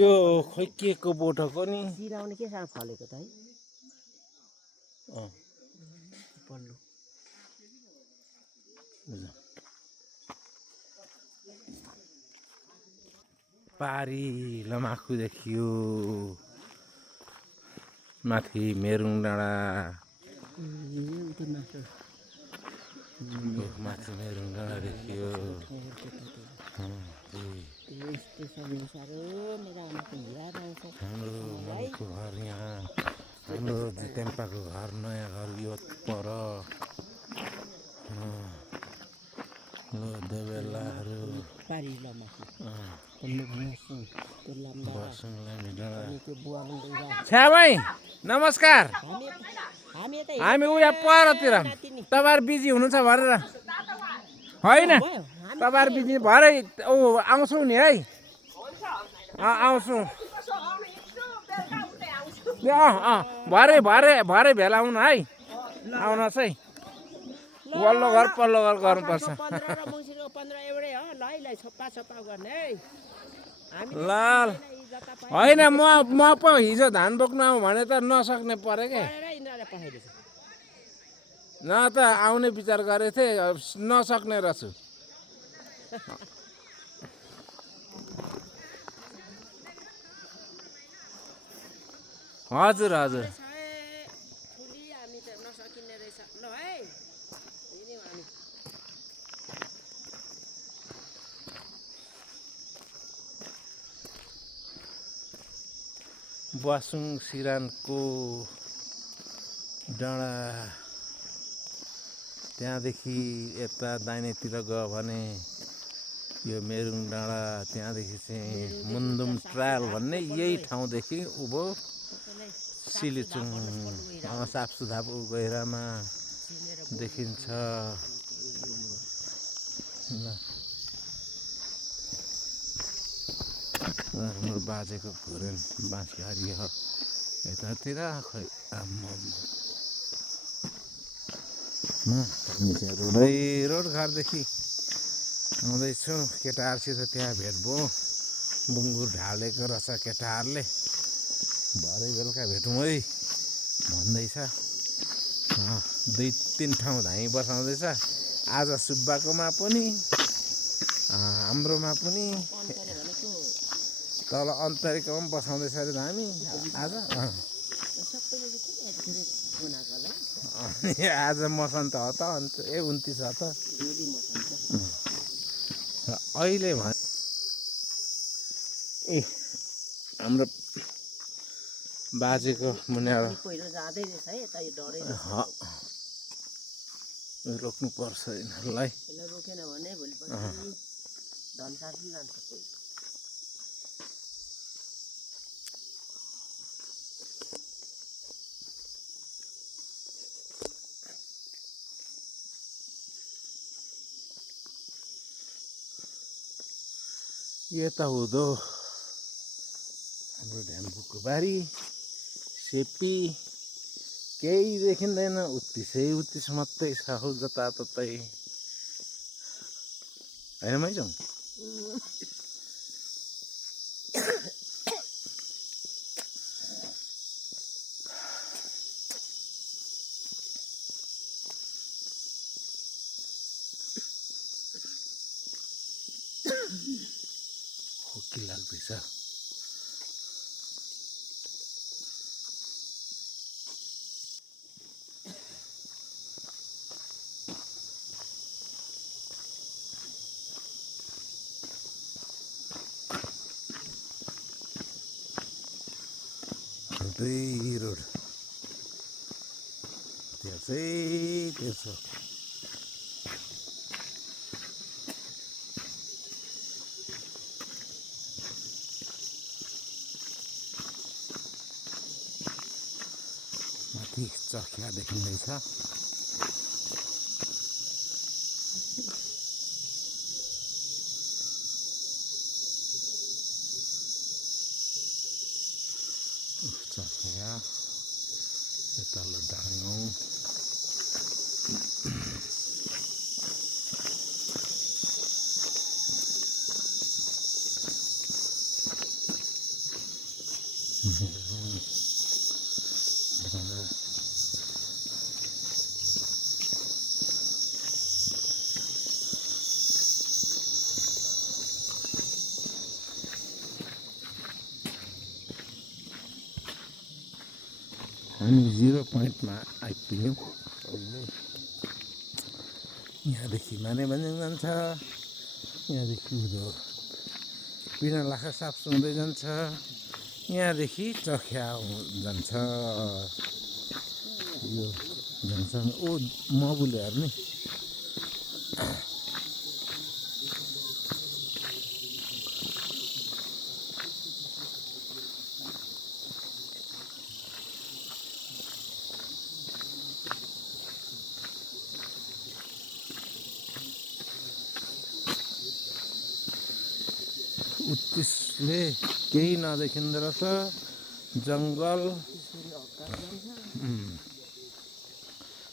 यो खोइ के को बोटको नि चिराउने के सानो फलेको त है पल्लो पारी लमाखु देखियो माथि मेरुङ डाँडा माथि मेरुङ डाँडा देखियो हाम्रो मनको घर यहाँ हाम्रो जितेम्पाको घर नयाँ घर यो पर देवेलाहरू छ्याबाई नमस्कार हामी उयो परतिर तपाईँहरू बिजी हुनुहुन्छ भनेर होइन तपाईँहरू बिजी भरे आउँछौँ नि है आउँछौँ भरे भेला आउनु है आउनुहोस् है वल्लो घर पल्लो घर गर्नुपर्छ ल होइन म पो हिजो धान बोक्नु आउँ भने त नसक्ने पऱ्यो क्या न त आउने विचार गरेको थिएँ नसक्ने रहेछु हजुर हजुर बसुङ सिरानको डाँडा त्यहाँदेखि यता दाहिनेतिर गयो भने यो मेरुङ डाँडा त्यहाँदेखि चाहिँ मुन्दुम ट्रायल भन्ने यही ठाउँदेखि उँभो सिलिचुङ सापसुधाप गहिरामा देखिन्छ ल हाम्रो बाजेको फुरेन बाँसघारी हो यतातिर खोइ रोड घरदेखि आउँदैछु केटाहरूसित त्यहाँ भेट भयो बुङ्गुर ढालेको रहेछ केटाहरूले भरे बेलुका भेटौँ है भन्दैछ 2-3 ठाउँ धाइ बसाउँदैछ आज सुब्बाकोमा पनि हाम्रोमा पनि तल अन्तरिकमा पनि बसाउँदैछ अरे धामी आज आज मसन्त हो त अन्त 29 हो त अहिले हाम्रो बाजेको मुना रोक्नु पर्छ यिनीहरूलाई रोकेन भने भोलिपल्ट धनसार्की जान्छ कोही यता हुँदो हाम्रो ढ्याम्बुको बारी सेपी केही देखिँदैन उत्तिस मात्रै छ हौ जताततै होइन मैजौँ खोकी लाग्दैछ रोड त्यहाँ चाहिँ त्यो छ माथि चखिया देखिँदैछ चखिया यता डाँगौँ हामी 0 पोइन्टमा आइपुग्यौँ। यहाँदेखि मानेभन्ज्याङ जान्छ, यहाँदेखि उँधो पिनालाखा साप्स हुँदै जान्छ, यहाँदेखि चख्या जान्छ। यो जङ्सन मबुलेहरू नि उत्तिसले केही नदेखिँदो रहेछ, जङ्गल।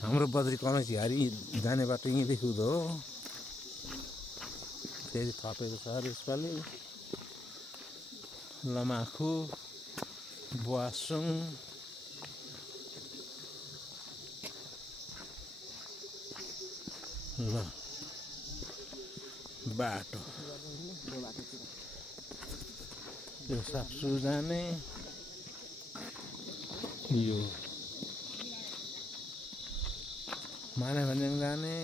हाम्रो बद्री कमेची हारी जाने बाटो यहीँदेखि उँधो हो, फेरि थपेको छ अरे यसपालि। लमाखु, बुवासुङ, ल बाटो यो साप्सु जाने, यो मानेभन्ज्याङ जाने,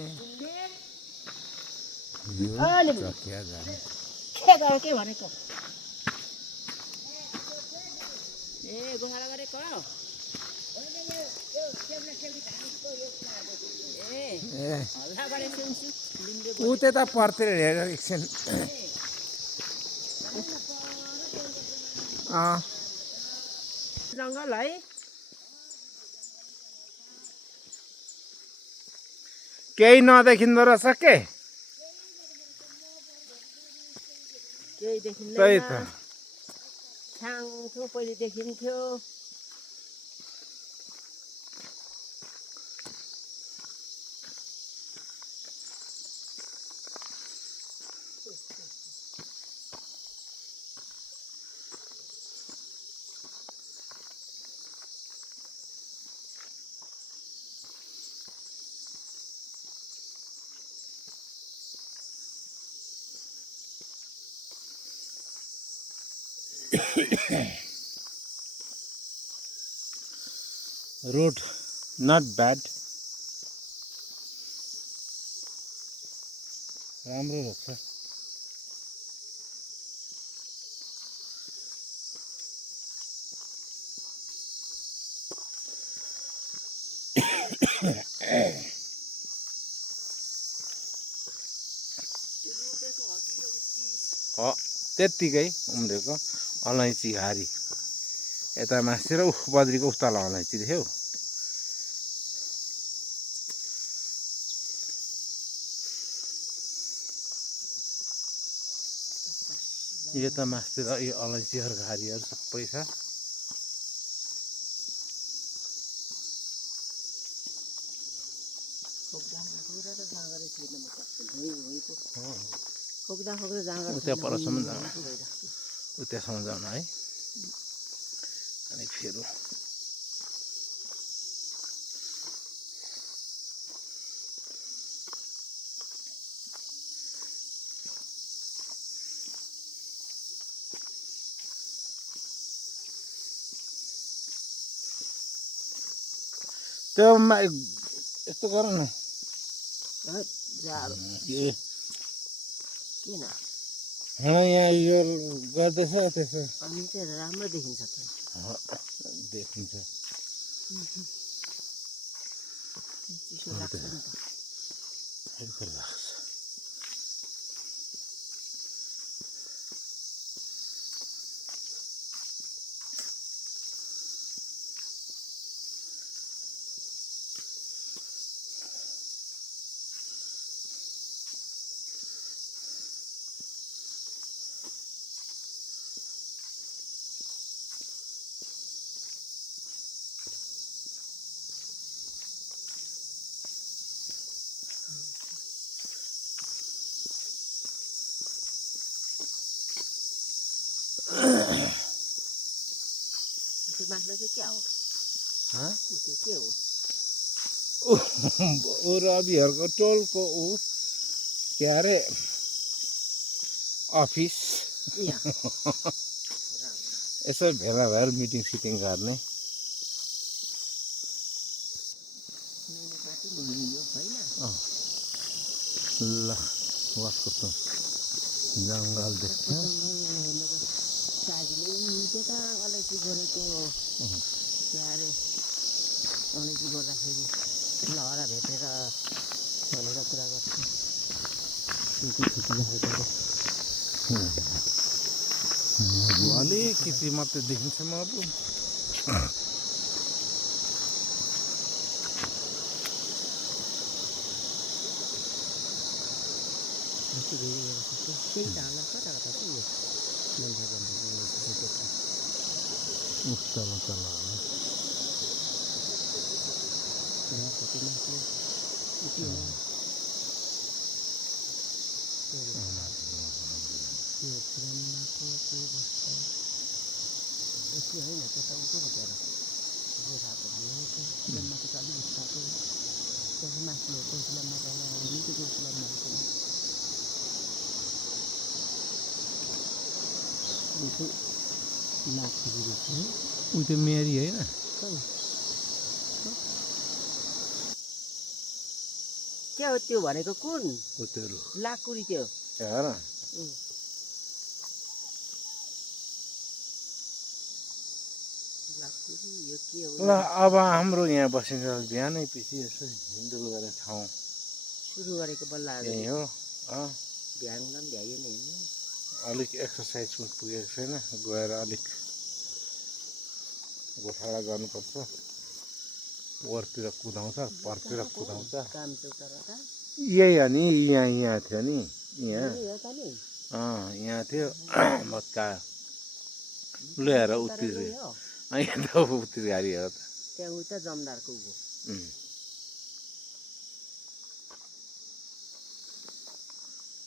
यो चकिया जाने। के भनेको ए गोहारा गरेको ए हल्ला गरे सुन्छु लिम्बे ऊ त्यता पर्तिर हेरेर एकछिन। जङ्गल है केही नदेखिँदो रहेछ के, केही त्यही देखिँदैन। त। छाङछुङ पहिले देखिन्थ्यो, रोड नट ब्याड, राम्रो रहेछ। त्यत्तिकै उम्रेको अलैँची हारी यता मास्तिर बद्रीको उताला अलैँची देख्यौ। यता मास्तिर यो अलैँचीहरूको हारीहरू सबै छ। खोक्दा खोक्दा जाँगर उता परसम्म जाउँ, उतासम्म जाउँ है, अनि फेरि त्यो यस्तो गर न किन यहाँ यो गर्दैछ त्यसो अनि चाहिँ राम्रो देखिन्छ त देखिन्छ। चिसो लाग्छ नि त। लाग्छ त्यो मास्लो चाहिँ क्या हो हाँ? ऊ त्यो के हो ऊ रविहरूको टोलको ऊ के अरे अफिस यहाँ यसो भेला भएर मिटिङ सिटिङ गर्ने माथि मुनियो होइन ल वासको त जङ्गल देख्यो साजीले त्यता अलैँची गरेको के अरे अलैँची गर्दाखेरि लहरा भेटेर भनेर कुरा गर्छु अलिकति मात्रै देखिन्छ म अब त्यही ढाला कता कता चाहिँ उयो मान्छे भन्दा तल तल होला कति मान्छे उति हो त्यो ब्रह्माको त्यो बस्छ यति होइन त्यता उको बसेर गोठाको भनेको ब्रह्माको त अलिक उठाएको त्यसको माथिलो कोइसलामा तल निकै कोइसलामा उतो लाग्छ ऊ त्यो मेरी होइन क्या हो त्यो भनेको कुन उत्योहरू लाकुरी त्यो हेर लाकुरी यो के हो ल अब हाम्रो यहाँ बसिन्छ बिहानै पछि यसो हिँडुल गर्ने ठाउँ सुरु गरेको बल्ल यही हो भ्याउँदा पनि भ्याइयो नि अलिक एक्सर्साइज पनि पुगेको छैन गएर अलिक गोठाला गर्नुपर्छ ओरतिर कुदाउँछ परतिर कुदाउँछ काम चाहिँ तर त यही हो नि यहाँ थियो नि यहाँ हो त नि यहाँ थियो मक्का ल्याएर उत्तिर यहाँ त उत्तिर गाडी हो त त्यहाँ उता जमदारको ऊ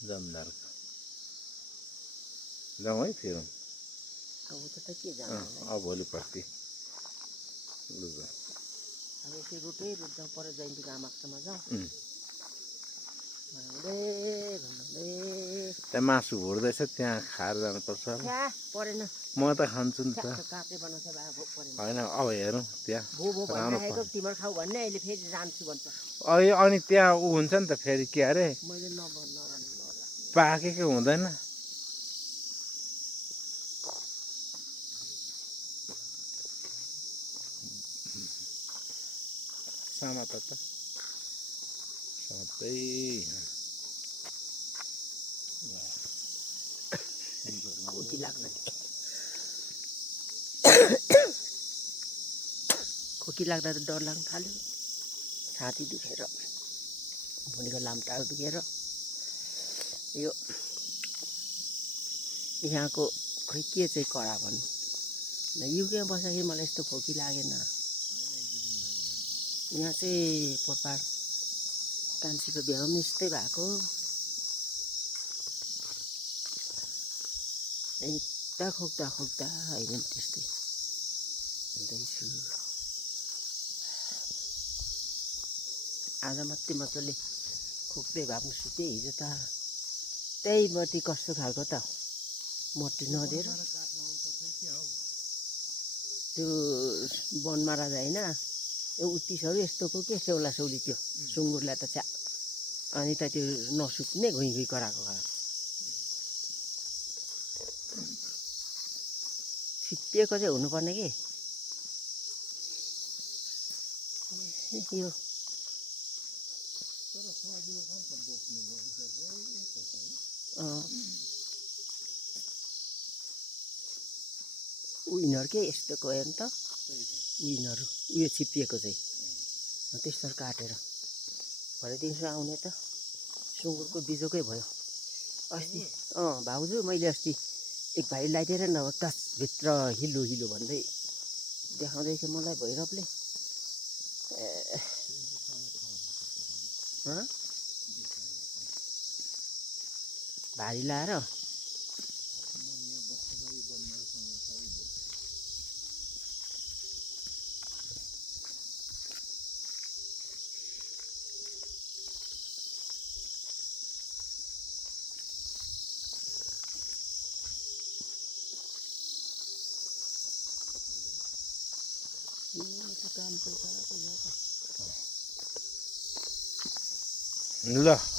जमदारको जाउँ है फेरि अब उता त के जानु अब भोलि पर्सि लु अब यसरी रुटै रुट जाउँ पर जयन्तीको आमाकोमा जाउँ भन्दै त्यहाँ मासु भुट्दैछ त्यहाँ खाएर जानुपर्छ परेन म त खान्छु नि त काप्रे बनाउँछ भए भोक परेन होइन अब हेरौँ त्यहाँ भो भो भनिराखेको तिमीहरू खाऊ भन्ने अहिले फेरि जान्छु भन्छ अनि त्यहाँ ऊ हुन्छ नि त फेरि के अरे मैले पाकेको हुँदैन समाता त सधैँ खोकी लाग्दैन खोकी लाग्दा त डर लाग्न थाल्यो छाती दुखेर भुँडीको लाम्टाहरू दुखेर यो यहाँको खै के चाहिँ कडा भन्नु युकेमा बस्दाखेरि मलाई यस्तो खोकी लागेन यहाँ चाहिँ पोटपाड कान्छीको बिहा पनि यस्तै भएको यता खोक्दा खोक्दा होइन त्यस्तै हुँदैछु आज मात्रै मजाले खोक्दै भए पनि सुतेँ हिजो त त्यहीमाथि कस्तो खालको त मट्टी नदिएर त्यो वनमारा होइन यो उत्तिसहरू यस्तोको के सेउला सेउली त्यो सुँगुरलाई त च्या अनि त त्यो नसुत्ने घुइँ घुइँ कराएको खराब छिप्पिएको चाहिँ हुनुपर्ने कि यो उइनहरू के यस्तोको हेर्नु त उइनहरू उयो छिप्पिएको चाहिँ त्यस्तोहरू काटेर भरे दिउँसो आउने त सुँगुरको बिजोकै भयो अस्ति भाउजू मैले अस्ति एक भाइ लगाइदिएर न टचभित्र हिलो हिलो भन्दै देखाउँदैछ मलाई भैरवले भारी लाएर ल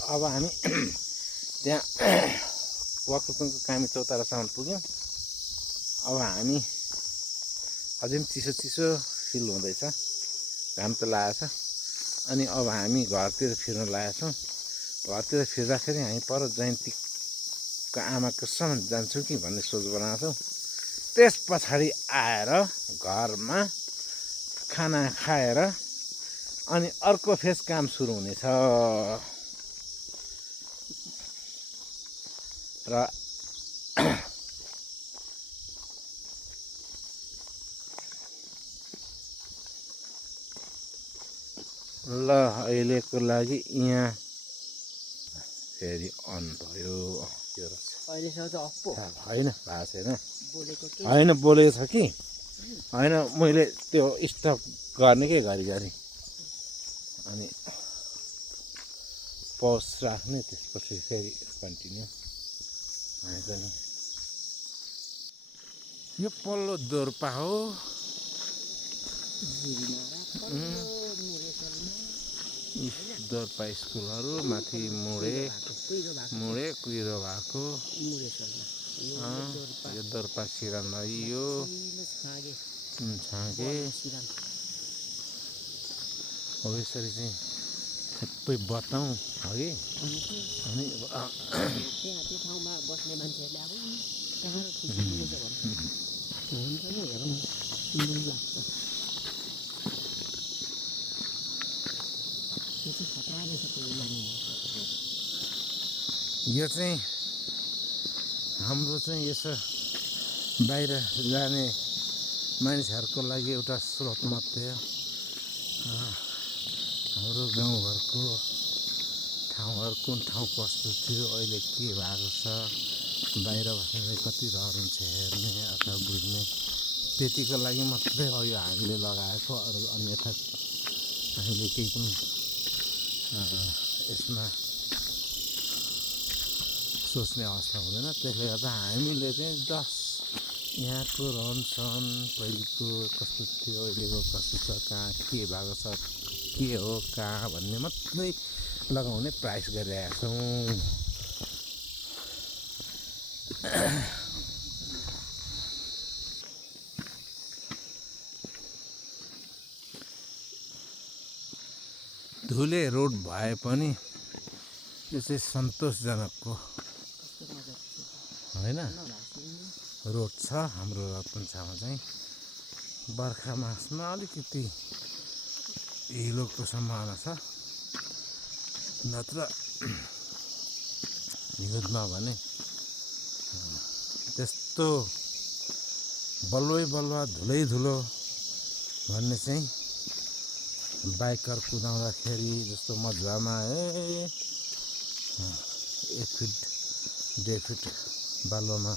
अब हामी त्यहाँ वाकरपुङको कामी चौतारासम्म पुग्यौँ। अब हामी अझै पनि चिसो चिसो फिल हुँदैछ, घाम त लागेको छ। अनि अब हामी घरतिर फिर्न लागेका छौँ। घरतिर फिर्दाखेरि हामी पर जयन्तीको आमाकोसम्म जान्छौँ कि भन्ने सोच बनाएको छौँ। त्यस पछाडि आएर घरमा खाना खाएर अनि अर्को फेस काम सुरु हुनेछ। र ल अहिलेको लागि यहाँ फेरि अन भयो। अहिलेसम्म चाहिँ अफ पो होइन भएको छैन, बोलेको के होइन बोलेको छ कि होइन, मैले त्यो स्टप गर्ने के घरिघरि अनि पज राख्ने, त्यसपछि फेरि कन्टिन्यू हामी पनि। यो पल्लो दोर्पा हो। दोर्पा स्कुलहरू माथि मुडे कुहिरो भएको। यो दोर्पा सिरान यो छाँगे हो। यसरी चाहिँ सबै बताउँ हगि। अनि त्यो ठाउँमा बस्ने मान्छेहरूले अब कहाँ हुन्छ नि, हेरौँ सुन्दर लाग्छ। यो चाहिँ खतरा रहेछ त्यो लाने। यो चाहिँ हाम्रो चाहिँ यसो बाहिर जाने मानिसहरूको लागि एउटा स्रोत मात्रै हो। हाम्रो गाउँघरको ठाउँहरू कुन ठाउँ कस्तो थियो, अहिले के भएको छ, बाहिर बस्नेले कति रहन्छ हेर्ने अथवा बुझ्ने, त्यतिको लागि मात्रै हो यो हामीले लगाएको। अरू अन्यथा हामीले केही पनि यसमा सोच्ने अवस्था हुँदैन। त्यसले गर्दा हामीले चाहिँ यहाँको रहनसहन पहिलेको कस्तो थियो, अहिलेको कस्तो छ, कहाँ के भएको छ, के हो कहाँ भन्ने मात्रै लगाउने प्रयास गरिरहेका छौँ। धुले रोड भए पनि यो चाहिँ सन्तोषजनकको होइन रोड छ हाम्रो रतनछामा चाहिँ। बर्खा मासमा अलिकति हिलोको सम्भावना छ, नत्र हिउँदमा भने त्यस्तो बलुवा धुलै धुलो भन्ने चाहिँ बाइकर कुदाउँदाखेरि जस्तो मजामा 1 फिट 1.5 फिट बालुवामा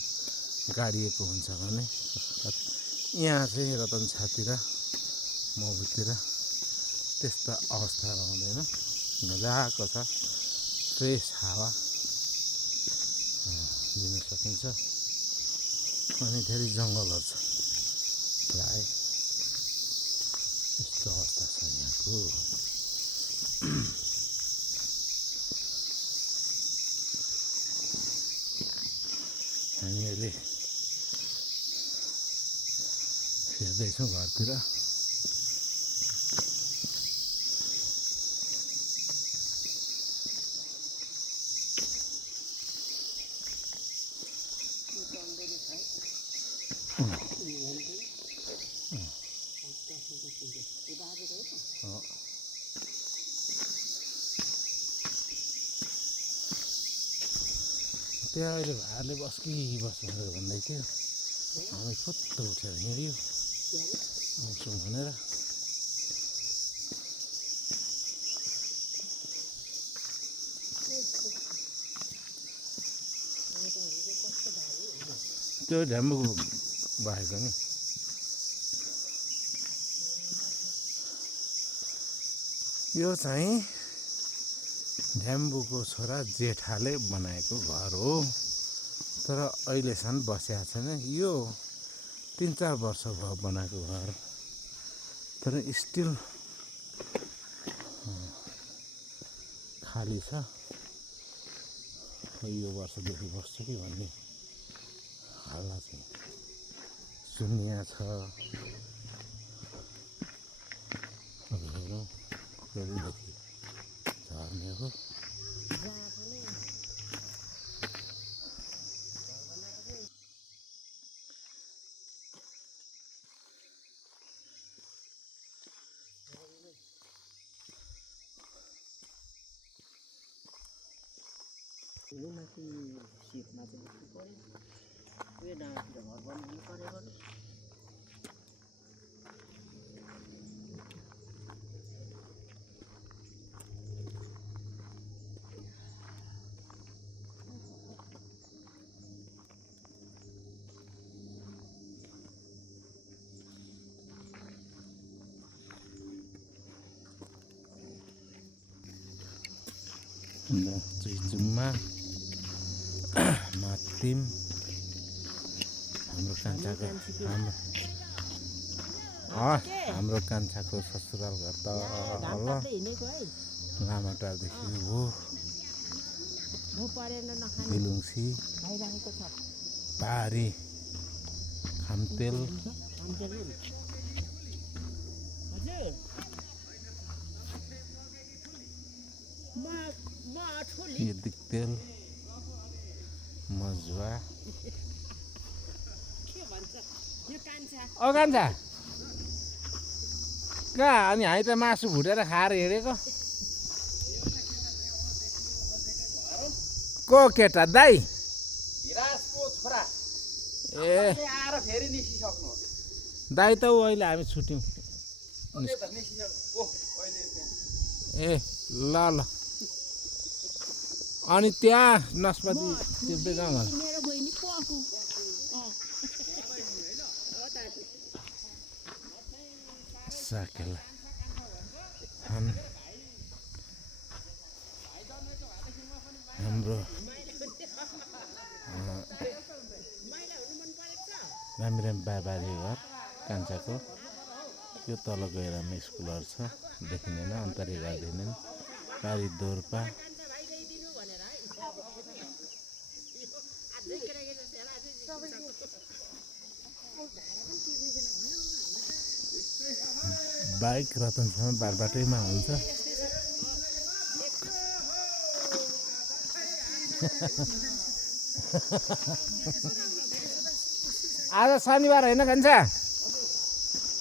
गाडिएको हुन्छ भने यहाँ चाहिँ रतनछातिर मौबुतिर त्यस्ता अवस्था रहँदैन। मजाको छ, फ्रेस हावा लिन सकिन्छ। अनि धेरै जङ्गलहरू छ प्राय, यस्तो अवस्था छ यहाँको। हामीहरूले फिर्दैछौँ घरतिर। त्यहाँ अहिले भाइहरूले बस भनेर भन्दै थियो। हामी फुत्त उठेर हिँड्यो आउँछौँ भनेर। त्यो ढ्याम्बु भएको नि यो चाहिँ ढ्याम्बुको छोरा जेठाले बनाएको घर हो। तर अहिलेसम्म बसेको छैन। यो 3-4 वर्ष भयो बनाएको घर। तर स्टिल खाली छ। यो वर्षदेखि बस्छु कि भन्ने हल्ला चाहिँ सुनिया छ। अब हेरौँ कहिलेदेखि झर्ने हो। माथि सिटमा चाहिँ बस्नु पऱ्यो। उयो डाँडातिर घर बनाउनु पऱ्यो भने चुइचुम्मा मातिम हाम्रो कान्छाको हाम्रो कान्छाको ससुराल घर त लामाटारदेखि हो बिलुङ्सी पारी खामतेल यो दिक्तेल मजुवा ओ कान्छा कहाँ अनि हामी त मासु भुटेर खाएर हिँडेको को केटा दाइ ए दाइ त ऊ अहिले हामी छुट्यौँ ए ल ल अनि त्यहाँ नस्पति टिप्दै जाउँ होला साकेला हाम्रो रामिराम बाबाले घर कान्छाको त्यो तल गएर स्कुलहरू छ देखिँदैन अन्तरी गर्दैनन् पारी दोर्पा बाइक रतनसम्म बाटैमा हुन्छ आज शनिबार होइन कान्छा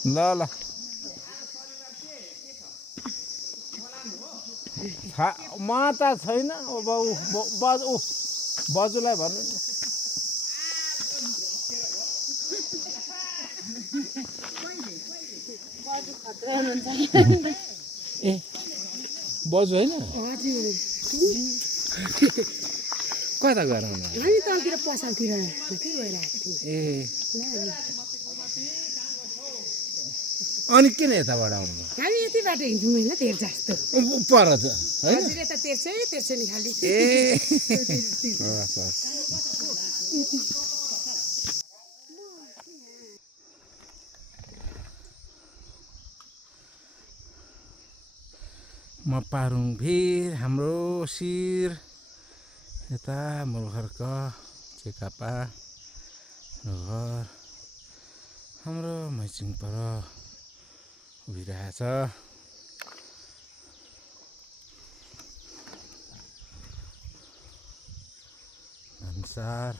ल ल म त छैन बजुलाई भन्नु नि ए बजु होइन कता गराउनु ए अनि किन यताबाट आउनु हामी यतिबाट हिँड्छौँ होइन तेर जस्तो पर त होइन त तेर्छ नि खालि ए म पारुङ भिर हाम्रो शिर यता मुलघरक चेकापा घर हाम्रो मैचिङ पर उभिरहेछ भन्सार